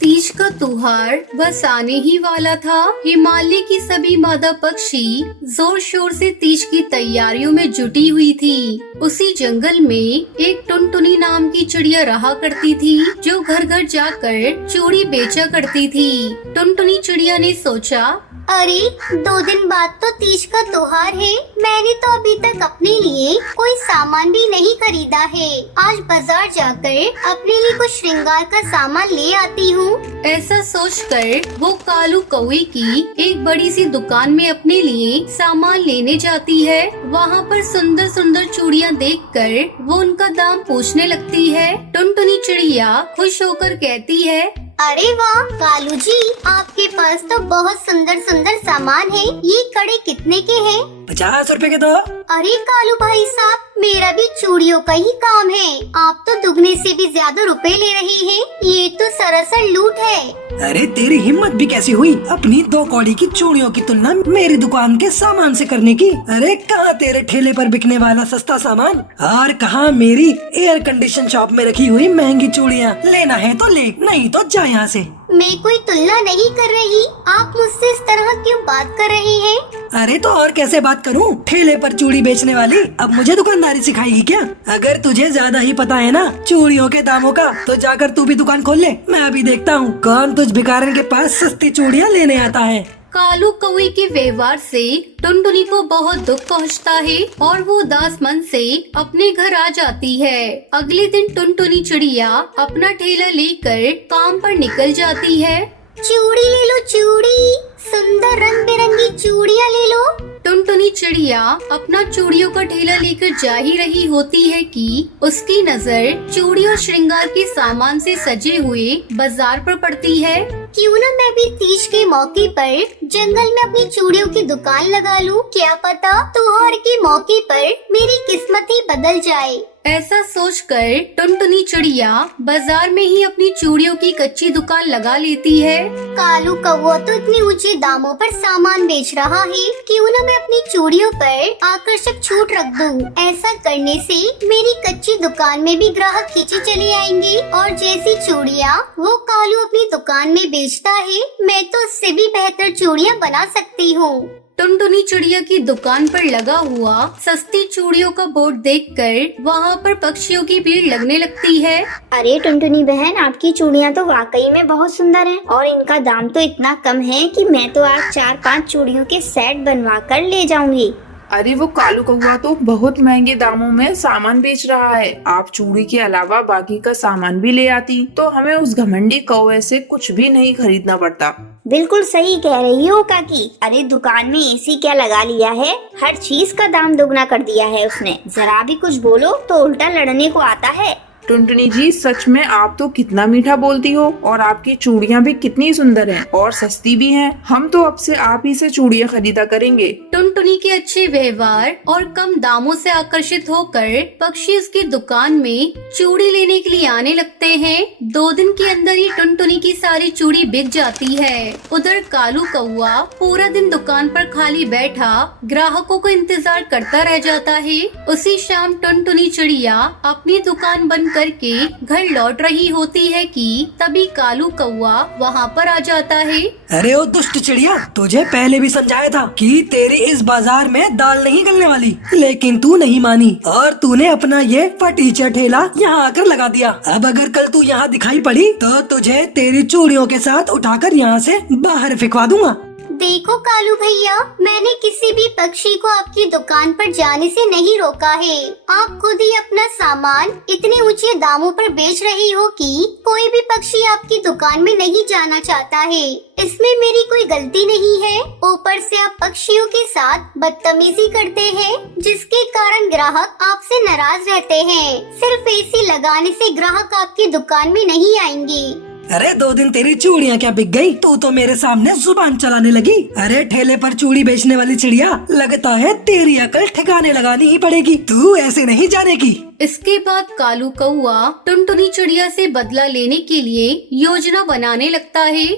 तीज का त्योहार बस आने ही वाला था। हिमालय की सभी मादा पक्षी जोर शोर से तीज की तैयारियों में जुटी हुई थी। उसी जंगल में एक टुनटुनी नाम की चिड़िया रहा करती थी, जो घर घर जाकर चूड़ी बेचा करती थी। टुनटुनी चिड़िया ने सोचा, अरे 2 दिन बाद तो तीज का त्योहार है। मैंने तो अभी तक अपने लिए कोई सामान भी नहीं खरीदा है। आज बाजार जाकर अपने लिए कुछ श्रृंगार का सामान ले आती हूँ। ऐसा सोचकर वो कालू कौवे की एक बड़ी सी दुकान में अपने लिए सामान लेने जाती है। वहाँ पर सुंदर सुंदर चूड़ियाँ देखकर वो उनका दाम पूछने लगती है। टुनटुनी चिड़िया खुश होकर कहती है, अरे वाह कालू जी, आपके पास तो बहुत सुंदर सुंदर सामान है। ये कड़े कितने के हैं? 50 रुपए के दो। अरे कालू भाई साहब, मेरा भी चूड़ियों का ही काम है। आप तो दुगने से भी ज्यादा रुपए ले रही हैं। ये तो सरासर लूट है। अरे तेरी हिम्मत भी कैसी हुई अपनी 2 कौड़ी की चूड़ियों की तुलना मेरी दुकान के सामान से करने की? अरे कहाँ तेरे ठेले पर बिकने वाला सस्ता सामान और कहाँ मेरी एयर कंडीशन शॉप में रखी हुई महंगी चूड़ियाँ। लेना है तो ले, नहीं तो जा यहाँ से। मैं कोई तुलना नहीं कर रही। आप मुझसे इस तरह क्यों बात कर रही हैं? अरे तो और कैसे बात करूं? ठेले पर चूड़ी बेचने वाली अब मुझे दुकानदारी सिखाएगी क्या? अगर तुझे ज्यादा ही पता है ना चूड़ियों के दामों का, तो जाकर तू भी दुकान खोल ले। मैं अभी देखता हूँ कौन तुझ भिखारन के पास सस्ती चूड़ियाँ लेने आता है। कालू कौवे के व्यवहार से टुनटुनी को बहुत दुख पहुंचता है और वो उदास मन से अपने घर आ जाती है। अगले दिन टुनटुनी चिड़िया अपना ठेला लेकर काम पर निकल जाती है। चूड़ी ले लो चूड़ी, सुंदर रंग बिरंगी चूड़ियाँ ले लो। टुनटुनी चिड़िया अपना चूड़ियों का ठेला लेकर जा ही रही होती है कि उसकी नजर चूड़ी और श्रृंगार के सामान से सजे हुए बाजार पर पड़ती है। क्यों न मैं भी तीज के मौके पर जंगल में अपनी चूड़ियों की दुकान लगा लूं। क्या पता त्योहार के मौके पर मेरी किस्मत ही बदल जाए। ऐसा सोचकर टुनटुनी चिड़िया बाजार में ही अपनी चूड़ियों की कच्ची दुकान लगा लेती है। कालू कौवा तो इतने ऊंचे दामों पर सामान बेच रहा है, क्यों न मैं अपनी चूड़ियों पर आकर्षक छूट रख दूं। ऐसा करने से मेरी कच्ची दुकान में भी ग्राहक खींचे चले आएंगे और जैसी चूड़ियाँ वो कालू अपनी दुकान में बेचता है, मैं तो उससे भी बेहतर चूड़ियाँ बना सकती हूँ। टुनटुनी चिड़िया की दुकान पर लगा हुआ सस्ती चूड़ियों का बोर्ड देखकर वहाँ पर पक्षियों की भीड़ लगने लगती है। अरे टुनटुनी बहन, आपकी चूड़ियाँ तो वाकई में बहुत सुंदर हैं और इनका दाम तो इतना कम है कि मैं तो आज 4-5 चूड़ियों के सेट बनवा कर ले जाऊंगी। अरे वो कालू कौवा तो बहुत महंगे दामों में सामान बेच रहा है। आप चूड़ी के अलावा बाकी का सामान भी ले आती तो हमें उस घमंडी कौवे से कुछ भी नहीं खरीदना पड़ता। बिल्कुल सही कह रही हो काकी। अरे दुकान में एसी क्या लगा लिया है, हर चीज का दाम दोगुना कर दिया है उसने। जरा भी कुछ बोलो तो उल्टा लड़ने को आता है। टुनटुनी जी, सच में आप तो कितना मीठा बोलती हो और आपकी चूड़ियाँ भी कितनी सुंदर हैं और सस्ती भी हैं। हम तो अब से आप ही से चूड़ियाँ खरीदा करेंगे। टुनटुनी के अच्छे व्यवहार और कम दामों से आकर्षित होकर पक्षी उसकी दुकान में चूड़ी लेने के लिए आने लगते हैं। 2 दिन के अंदर ही टुनटुनी की सारी चूड़ी बिक जाती है। उधर कालू कौवा पूरा दिन दुकान पर खाली बैठा ग्राहकों को इंतजार करता रह जाता है। उसी शाम टुनटुनी चिड़िया अपनी दुकान बंद करके घर लौट रही होती है कि तभी कालू कौवा वहाँ पर आ जाता है। अरे ओ दुष्ट चिड़िया, तुझे पहले भी समझाया था कि तेरी इस बाजार में दाल नहीं गलने वाली, लेकिन तू नहीं मानी और तूने अपना ये फटीचा ठेला यहाँ आकर लगा दिया। अब अगर कल तू यहाँ दिखाई पड़ी तो तुझे तेरी चूड़ियों के साथ उठाकर यहाँ से बाहर फेंकवा दूंगा। देखो कालू भैया, मैंने किसी भी पक्षी को आपकी दुकान पर जाने से नहीं रोका है। आप खुद ही अपना सामान इतने ऊंचे दामों पर बेच रही हो कि कोई भी पक्षी आपकी दुकान में नहीं जाना चाहता है। इसमें मेरी कोई गलती नहीं है। ऊपर से आप पक्षियों के साथ बदतमीजी करते हैं, जिसके कारण ग्राहक आपसे नाराज रहते हैं। सिर्फ एसी लगाने से ग्राहक आपकी दुकान में नहीं आएंगे। अरे 2 दिन तेरी चूड़ियाँ क्या बिक गई? तू तो मेरे सामने जुबान चलाने लगी। अरे ठेले पर चूड़ी बेचने वाली चिड़िया, लगता है तेरी अकल ठिकाने लगानी ही पड़ेगी। तू ऐसे नहीं जानेगी। इसके बाद कालू कौवा टुनटुनी चिड़िया से बदला लेने के लिए योजना बनाने लगता है।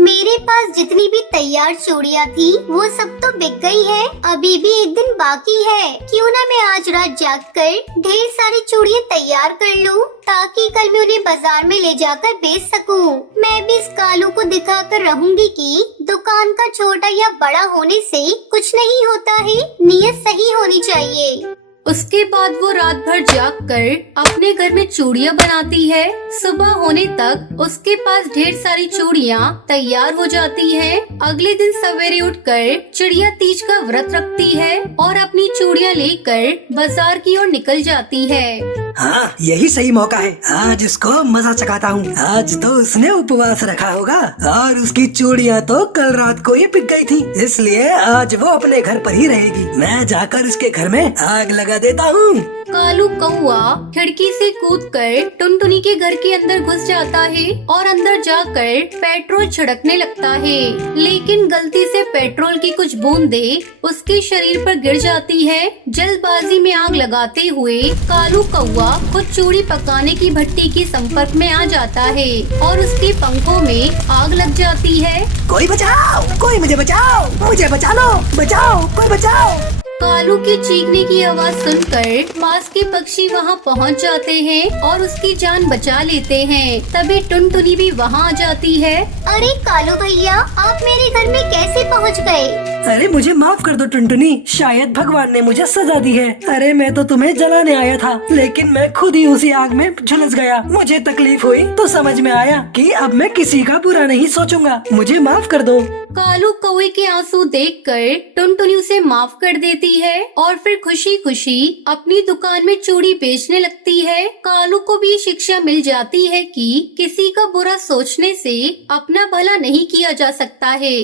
मेरे पास जितनी भी तैयार चूड़ियाँ थी वो सब तो बिक गई है। अभी भी एक दिन बाकी है। क्यों ना मैं आज रात जागकर ढेर सारी चूड़ियाँ तैयार कर लूं, ताकि कल मैं उन्हें बाजार में ले जाकर बेच सकूं। मैं भी इस कालू को दिखाकर रहूंगी कि दुकान का छोटा या बड़ा होने से कुछ नहीं होता है, नीयत सही होनी चाहिए। उसके बाद वो रात भर जाग कर अपने घर में चूड़ियाँ बनाती है। सुबह होने तक उसके पास ढेर सारी चूड़ियाँ तैयार हो जाती हैं। अगले दिन सवेरे उठकर चिड़िया तीज का व्रत रखती है और अपनी चूड़ियाँ लेकर बाजार की ओर निकल जाती है। हाँ, यही सही मौका है। आज इसको मजा चखाता हूँ। आज तो उसने उपवास रखा होगा और उसकी चूड़ियाँ तो कल रात को ही बिक गई थी, इसलिए आज वो अपने घर पर ही रहेगी। मैं जाकर उसके घर में आग लगा देता हूँ। कालू कौआ खिड़की से कूदकर टुनटुनी के घर के अंदर घुस जाता है और अंदर जाकर पेट्रोल छिड़कने लगता है, लेकिन गलती से पेट्रोल की कुछ बूंदें उसके शरीर पर गिर जाती है। जल्दबाजी में आग लगाते हुए कालू कौआ खुद चूड़ी पकाने की भट्टी के संपर्क में आ जाता है और उसके पंखों में आग लग जाती है। कोई बचाओ, कोई मुझे बचाओ, मुझे बचा लो, बचाओ, कोई बचाओ। कालू की चीखने की आवाज सुनकर पास के पक्षी वहां पहुंच जाते हैं और उसकी जान बचा लेते हैं। तभी टुनटुनी भी वहां आ जाती है। अरे कालू भैया, आप मेरे घर में कैसे पहुंच गए? अरे मुझे माफ कर दो टुनटुनी, शायद भगवान ने मुझे सजा दी है। अरे मैं तो तुम्हें जलाने आया था, लेकिन मैं खुद ही उसी आग में झुलस गया। मुझे तकलीफ हुई तो समझ में आया कि अब मैं किसी का बुरा नहीं सोचूंगा, मुझे माफ कर दो। कालू कौवे के आंसू देखकर टुनटुनी उसे माफ कर देती है और फिर खुशी खुशी अपनी दुकान में चूड़ी बेचने लगती है। कालू को भी शिक्षा मिल जाती है कि किसी का बुरा सोचने से अपना भला नहीं किया जा सकता है।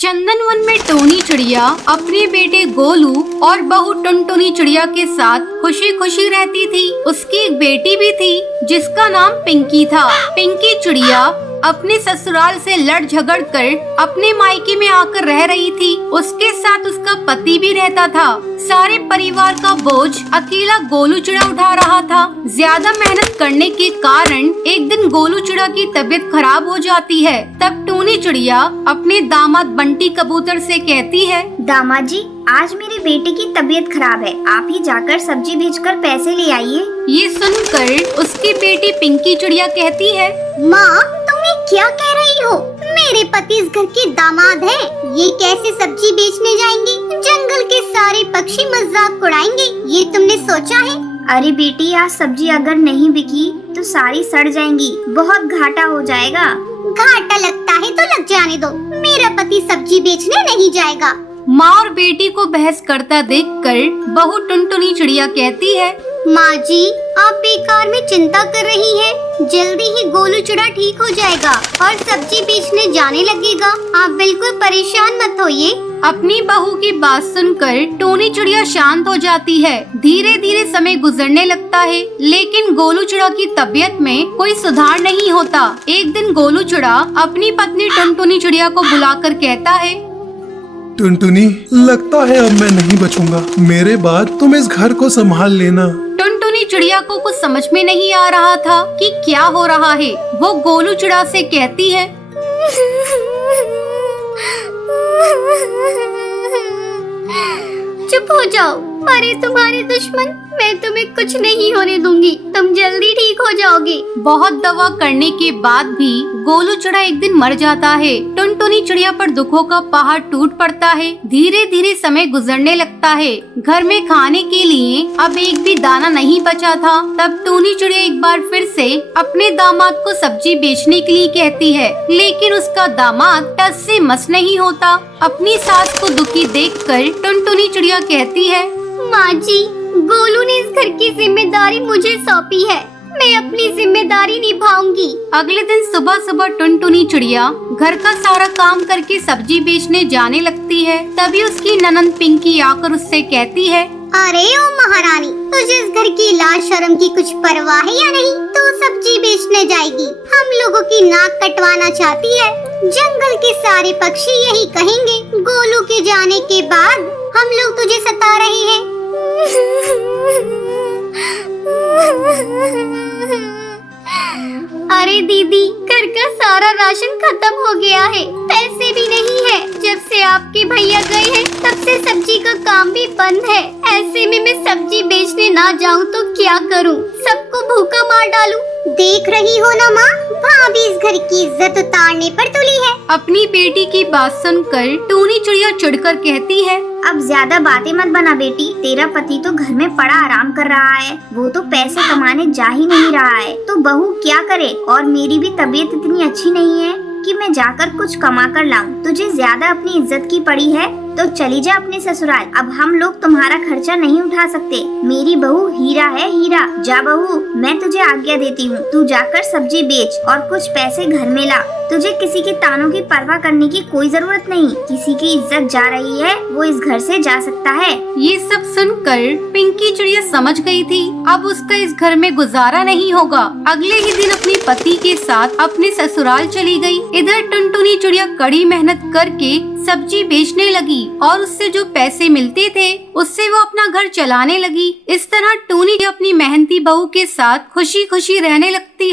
चंदनवन में टोनी चिड़िया अपने बेटे गोलू और बहू टुनटुनी चिड़िया के साथ खुशी खुशी रहती थी। उसकी एक बेटी भी थी जिसका नाम पिंकी था। पिंकी चिड़िया अपने ससुराल से लड़ झगड़ कर अपने मायके में आकर रह रही थी। उसके साथ उसका पति भी रहता था। सारे परिवार का बोझ अकेला गोलू चिड़ा उठा रहा था। ज्यादा मेहनत करने के कारण एक दिन गोलू चिड़ा की तबीयत खराब हो जाती है। तब टूनी चिड़िया अपने दामाद बंटी कबूतर से कहती है, दामाद जी, आज मेरे बेटे की तबीयत खराब है, आप ही जाकर सब्जी बेचकर पैसे ले आइए। ये सुनकर उसकी बेटी पिंकी चिड़िया कहती है, माँ, तुम ये क्या कह रही हो? मेरे पति इस घर के दामाद हैं। ये कैसे सब्जी बेचने जाएंगे? जंगल के सारे पक्षी मजाक उड़ाएंगे, ये तुमने सोचा है? अरे बेटी, आज सब्जी अगर नहीं बिकी तो सारी सड़ जाएंगी, बहुत घाटा हो जाएगा। घाटा लगता है तो लग जाने दो, मेरा पति सब्जी बेचने नहीं जाएगा। माँ और बेटी को बहस करता देखकर बहू टुनटुनी चिड़िया कहती है, माँ जी, आप बेकार में चिंता कर रही हैं। जल्दी ही गोलू चिड़ा ठीक हो जाएगा और सब्जी बेचने जाने लगेगा। आप बिल्कुल परेशान मत होइए। अपनी बहू की बात सुनकर टोनी चिड़िया शांत हो जाती है। धीरे धीरे समय गुजरने लगता है, लेकिन गोलू चिड़ा की तबीयत में कोई सुधार नहीं होता। एक दिन गोलू चिड़ा अपनी पत्नी टुनटुनी चिड़िया को बुलाकर कहता है, टुनटुनी, लगता है अब मैं नहीं बचूंगा। मेरे बाद तुम इस घर को संभाल लेना। टुनटुनी चिड़िया को कुछ समझ में नहीं आ रहा था कि क्या हो रहा है। वो गोलू चिड़ा से कहती है, चुप हो जाओ, अरे तुम्हारे दुश्मन, मैं तुम्हें कुछ नहीं होने दूंगी। तुम जल्दी ठीक हो जाओगे। बहुत दवा करने के बाद भी गोलू चिड़ा एक दिन मर जाता है। टुनटुनी चिड़िया पर दुखों का पहाड़ टूट पड़ता है। धीरे धीरे समय गुजरने लगता है। घर में खाने के लिए अब एक भी दाना नहीं बचा था। तब टूनी चिड़िया एक बार फिर से अपने दामाद को सब्जी बेचने के लिए कहती है, लेकिन उसका दामाद टस से मस नहीं होता। अपनी सास को दुखी देखकर टुनटुनी चिड़िया कहती है, माँ जी, गोलू ने इस घर की जिम्मेदारी मुझे सौंपी है, मैं अपनी जिम्मेदारी निभाऊंगी। अगले दिन सुबह सुबह टुनटुनी चिड़िया घर का सारा काम करके सब्जी बेचने जाने लगती है। तभी उसकी ननंद पिंकी आकर उससे कहती है, अरे ओ महारानी, तुझे इस घर की लाज शर्म की कुछ परवाह है या नहीं? तू सब्जी बेचने जाएगी, हम लोगों की नाक कटवाना चाहती है। जंगल के सारे पक्षी यही कहेंगे, गोलू के जाने के बाद हम लोग तुझे सता रहे हैं। काम भी बंद है। ऐसे में मैं सब्जी बेचने ना जाऊं तो क्या करूं? सबको भूखा मार डालूं। देख रही हो ना माँ, भाभी इस घर की इज्जत उतारने पर तुली है। अपनी बेटी की बात सुनकर टूनी चिड़िया चिढ़कर कहती है, अब ज्यादा बातें मत बना बेटी, तेरा पति तो घर में पड़ा आराम कर रहा है, वो तो पैसे कमाने जा ही नहीं रहा है, तो बहू क्या करे? और मेरी भी तबीयत इतनी अच्छी नहीं है कि मैं जाकर कुछ कमा कर लाऊं। तुझे ज्यादा अपनी इज्जत की पड़ी है तो चली जा अपने ससुराल। अब हम लोग तुम्हारा खर्चा नहीं उठा सकते। मेरी बहू हीरा है, हीरा। जा बहू, मैं तुझे आज्ञा देती हूँ, तू जाकर सब्जी बेच और कुछ पैसे घर में ला। तुझे किसी के तानों की परवाह करने की कोई जरूरत नहीं। किसी की इज्जत जा रही है वो इस घर से जा सकता है। ये सब सुनकर पिंकी चिड़िया समझ गई थी अब उसका इस घर में गुजारा नहीं होगा। अगले ही दिन अपने पति के साथ अपने ससुराल चली गई। इधर टुनटुनी चिड़िया कड़ी मेहनत करके सब्जी बेचने लगी और उससे जो पैसे मिलते थे उससे वो अपना घर चलाने लगी। इस तरह टूनी अपनी मेहनती बहू के साथ खुशी खुशी रहने लगती